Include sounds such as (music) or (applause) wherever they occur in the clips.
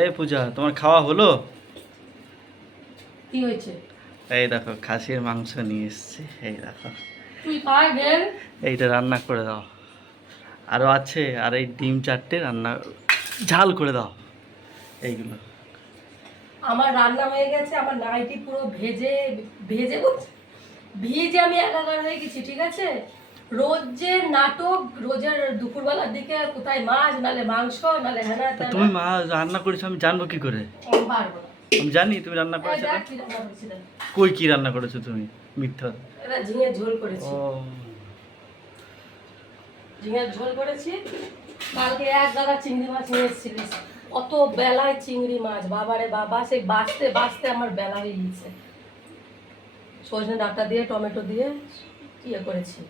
এই পূজা তোমার খাওয়া হলো? কি হয়েছে? এই দেখো খাসির মাংস নিয়ে এসছি। এই দেখো। এইটা রান্না করে দাও। আরও আছে আর এই ডিম চারটে রান্না ঝাল করে দাও। এইগুলো। আমার রান্না হয়ে গেছে আমার নাইটি পুরো ভেজে ভেজে ভিজে আমি একাকার হয়ে গেছি ঠিক আছে? রোজ যে নাটক রোজের দুপুরবেলার দিকে কোথায় মাছ নালে মাংস নালে হ্যানা তুমি মা রান্না করেছ আমি জানব কি করে? আমি জানি তুমি রান্না করেছ। কই কি রান্না করেছ তুমি মিথ্যা? ঝিঙের ঝোল করেছি। ঝিঙের ঝোল করেছি। কালকে এক দাদা চিংড়ি মাছ নিয়ে এসেছিলিস অত বেলায় চিংড়ি মাছ বাবারে বাবা সেই বাঁচতে বাঁচতে আমার বেলা হয়ে গেছে সজনে ডাঁটা দিয়ে টমেটো দিয়ে ইয়ে করেছি?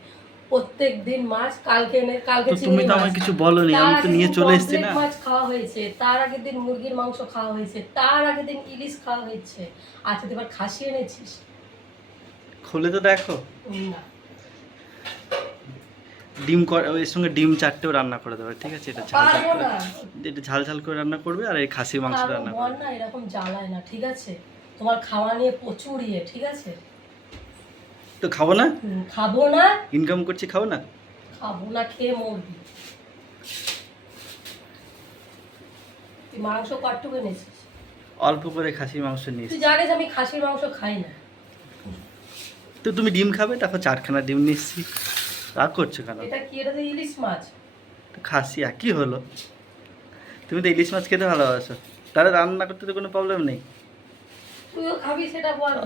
প্রত্যেক দিন মাছ কালকে এনে কালকে তুমি তো কিছু বলনি আমি তো নিয়ে চলে এসেছি না মাছ খাওয়া হয়েছে তার আগের দিন মুরগির মাংস খাওয়া হয়েছে তার আগের দিন ইলিশ খাওয়া হয়েছে। তুই এবার খাসি এনেছিস? খুলে তো দেখো। না। ডিম কর- এর সঙ্গে ডিম চারটেও রান্না করে দেবে ঠিক আছে? এটা ঝাল ঝাল করে এটা ঝাল ঝাল করে রান্না করবে আর এই খাসির মাংস রান্না করবে। না এরকম জ্বালায় না ঠিক আছে? তোমার খাওয়া নিয়ে প্রচুর ইয়ে ঠিক আছে? তো খাব না? খাব না। ইনকাম করছি খাব না? খাব না খেয়ে মরবি। তুই মাংস কটটুকু এনেছিস? অল্প করে খাসির মাংস নিয়ে তুই জানিস আমি খাসির মাংস খাই না। তো তুমি ডিম খাবে? তারপর চারখানা ডিম নিচ্ছি। রাগ করছ কেন? এটা কি? এটা তো ইলিশ মাছ। তো খাসি একই হলো। তুমি তো ইলিশ মাছ খেতে ভালোবাসো। তাহলে রান্না করতে তো কোনো প্রবলেম নেই। তুইও খাবি সেটা বল।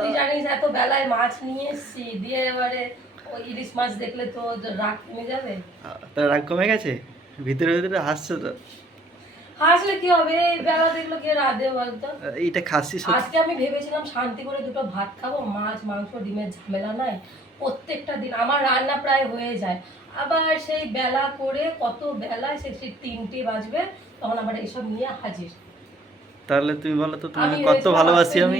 তুই জানিস এত বেলায় মাছ নিয়ে এসছি দিয়ে এবারে ওই ইলিশ মাছ দেখলে তো রাগ কমে যাবে। তার রাগ কমে গেছে? ভিতরে ভিতরে হাসছো তো। হাসলে কি হবে? বেলা দেখল কে রাধে বলতো। খাসি আজকে আমি ভেবেছিলাম শান্তি করে দুটো ভাত খাব মাছ মাংস ডিমের ঝামেলা নাই। প্রত্যেকটা দিন আমার রান্না প্রায় হয়ে যায়। আবার সেই বেলা করে কত বেলায় সে তিনটে বাজবে তখন আবার এইসব নিয়ে হাজির। তাহলে তুমি বলো তো তোমাকে কত ভালোবাসি আমি?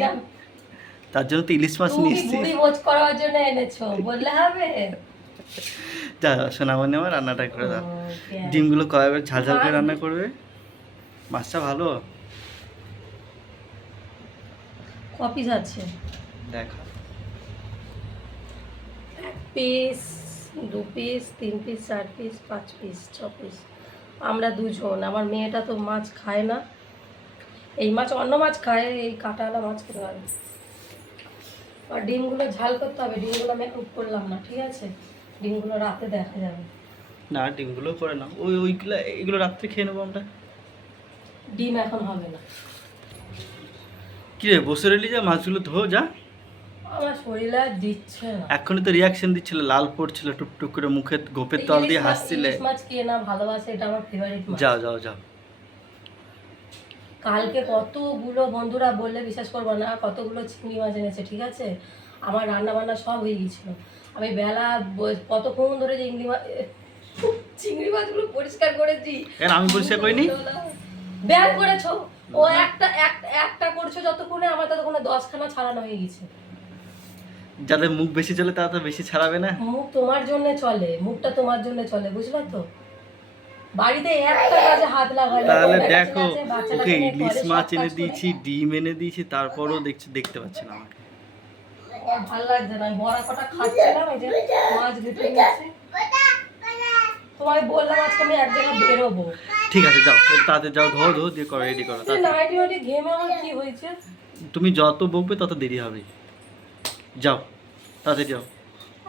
তার জন্য তো ইলিশ মাছ তুমি নিয়ে এসছি ভোজ করার জন্য এনেছো বললে হবে। যা সোনামণি আমার রান্নাটা করে দাও। ডিমগুলো কয়েকবার ঝাল ঝাল করে রান্না করবে? মাছটা ভালো? ক পিস আছে। দেখো। এক পিস দু পিস তিন পিস চার পিস পাঁচ পিস ছ পিস। আমরা দুজন আমার মেয়েটা তো মাছ খায় না। এই মাছ অন্য মাছ খায় এই কাঁটাওয়ালা মাছ খেতে পারে। আর ডিমগুলো ঝাল করতে হবে ডিমগুলো আমি এখন করলাম না ঠিক আছে? ডিমগুলো রাতে দেখা যাবে। না ডিমগুলো করে নাও। ওই ওইগুলো এগুলো রাত্রে খেয়ে নেব আমরা। ডিম এখন হবে না। কি রে বসে রইলি যা মাছগুলো ধো যা। আমার শরীরে দিচ্ছে না। এখনই তো রিয়াকশন দিচ্ছিল লাল পড়ছিল টুকটুক করে মুখে গোপের তল দিয়ে হাসছিলে। মাছ কে না ভালোবাসে এটা আমার ফেভারিট মাছ। যাও যাও যাও। কালকে কতগুলো বন্ধুরা বললে বিশ্বাস করব না কতগুলো চিংড়ি মাছ এনেছে ঠিক আছে? আমার রান্না বান্না সব হয়ে গেছিল আমি বেলা কতক্ষণ ধরে যে চিংড়ি মাছ (laughs) চিংড়ি মাছগুলো পরিষ্কার করেছি আমি পরিষ্কার করিনি? ব্যায়াম করেছ ও একটা এক- একটা করছ যতক্ষণে আমার ততক্ষণে দশখানা ছাড়ানো হয়ে গেছে যাদের মুখ বেশি চলে তারা তো বেশি ছাড়াবে না। মুখ তোমার জন্য চলে মুখটা তোমার জন্য চলে বুঝলে তো? বাড়িতে একটা কাজে হাত লাগালে তাহলে দেখো ওকে ইলিশ মাছ এনে দিয়েছি ডিম এনে দিয়েছি তারপরও দেখছি দেখতে পাচ্ছি না আমাকে। ভালো লাগছে না বড়া কটা খাচ্ছিলাম এই যে মাছ দুটো নিয়েছি। তোমায় বললাম আজকে আমি এক জায়গায় বেরোবো। ঠিক আছে যাও তাতে যাও ধো ধো দিয়ে করো রেডি করো নাইটি নাইটি ঘেমে আমার কি হয়েছে? তুমি যত বকবে তত দেরি হবে। যাও তাড়াতাড়ি যাও।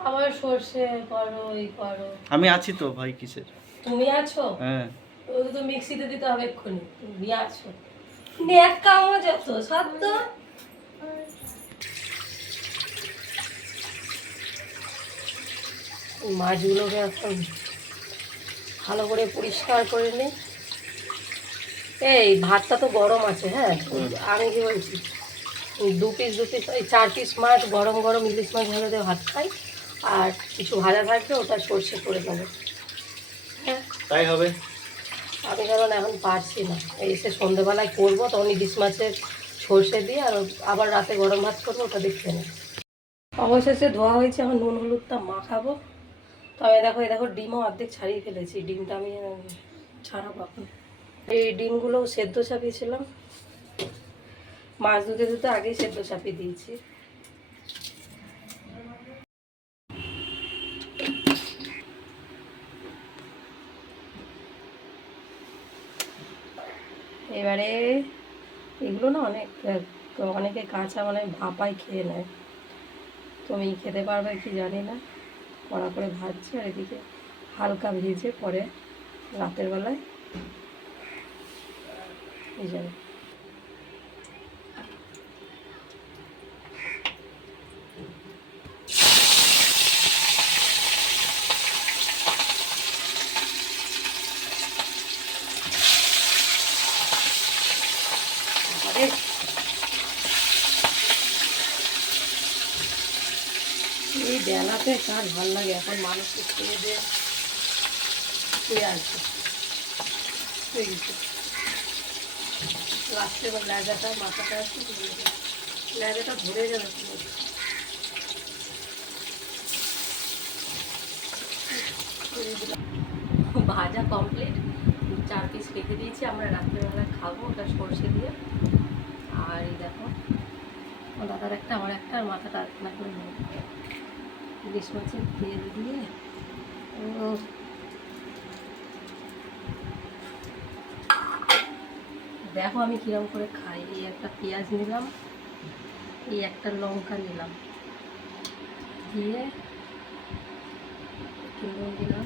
আবার সর্ষে করো এই করো। আমি আছি তো ভাই কিসের? তুমি আছো? হ্যাঁ। তো মিক্সিতে দিতে হবে এক্ষুনি। তুমি আছো। নেক কামো যত সত্য? মাছগুলোকে এখন ভালো করে পরিষ্কার করে নে। এই ভাতটা তো গরম আছে হ্যাঁ? আমি কি বলছি? দু পিস দু পিস এই চার পিস মাছ গরম গরম ইলিশ মাছ ভালো দিয়ে ভাত খাই। আর কিছু ভাজা থাকবে ওটা সর্ষে করে দেবো। তাই হবে? আমি কারণ এখন পারছি না। এই এসে সন্ধেবেলায় করব তখন ইলিশ মাছের সর্ষে দিয়ে আর আবার রাতে গরম ভাত করব, ওটা দেখতে নেই। অবশেষে ধোয়া হয়েছে, এখন নুন হলুদটা মাখাবো। তবে দেখো, এই দেখো ডিমও অর্ধেক ছাড়িয়ে ফেলেছি। ডিমটা আমি ছাড়াবো এখন। এই ডিমগুলো সেদ্ধ চাপিয়েছিলাম মাছ ধুতে ধুতে আগেই সেদ্ধ চাপিয়ে দিয়েছি। এবারে এগুলো না অনেক অনেকে কাঁচা মানে ভাপায় খেয়ে নেয়। তুমি খেতে পারবে কি জানি না। কড়া করে ভাজছি আর এদিকে হালকা ভেজে পরে রাতের বেলায় এই যাবে আরে এই বেলাতে কার ভালো লাগে এখন মানুষকে খেয়ে দিয়ে শুয়ে আছে শুয়ে গেছে লাস্টে এবার লেজাটা মাথাটা আছে লেজাটা ভরে যাবে পুরো। করে দিলাম। ভাজা কমপ্লিট চার পিস রেখে দিয়েছি, আমরা রাত্রেবেলা খাব ওটা সর্ষে দিয়ে। আর এই দেখো দাদার একটা, আমার একটা, আর মাথাটা আধখানা করে নেব ইলিশ মাছের তেল দিয়ে, ও। দেখো আমি কিরম করে খাই, এই একটা পেঁয়াজ নিলাম, এই একটা লঙ্কা নিলাম। দিয়ে দিলাম লঙ্কাটা একটু দিয়ে দিলাম।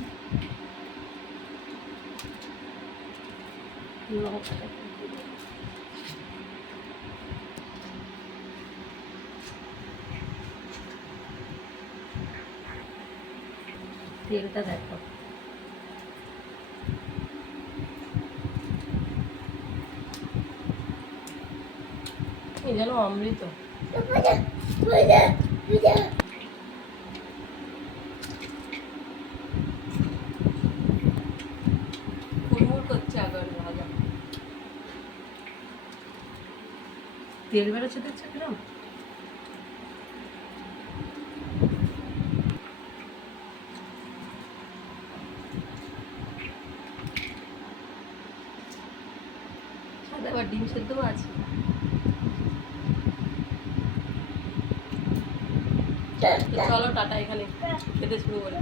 তেলটা দেখো। যেন অমৃত কুড়মুড় করছে আবার ভাজা তেল বেরোচ্ছে দেখছ কিরম আবার ডিম সেদ্ধও আছে। চলো টাটা এখানে খেতে শুরু করে।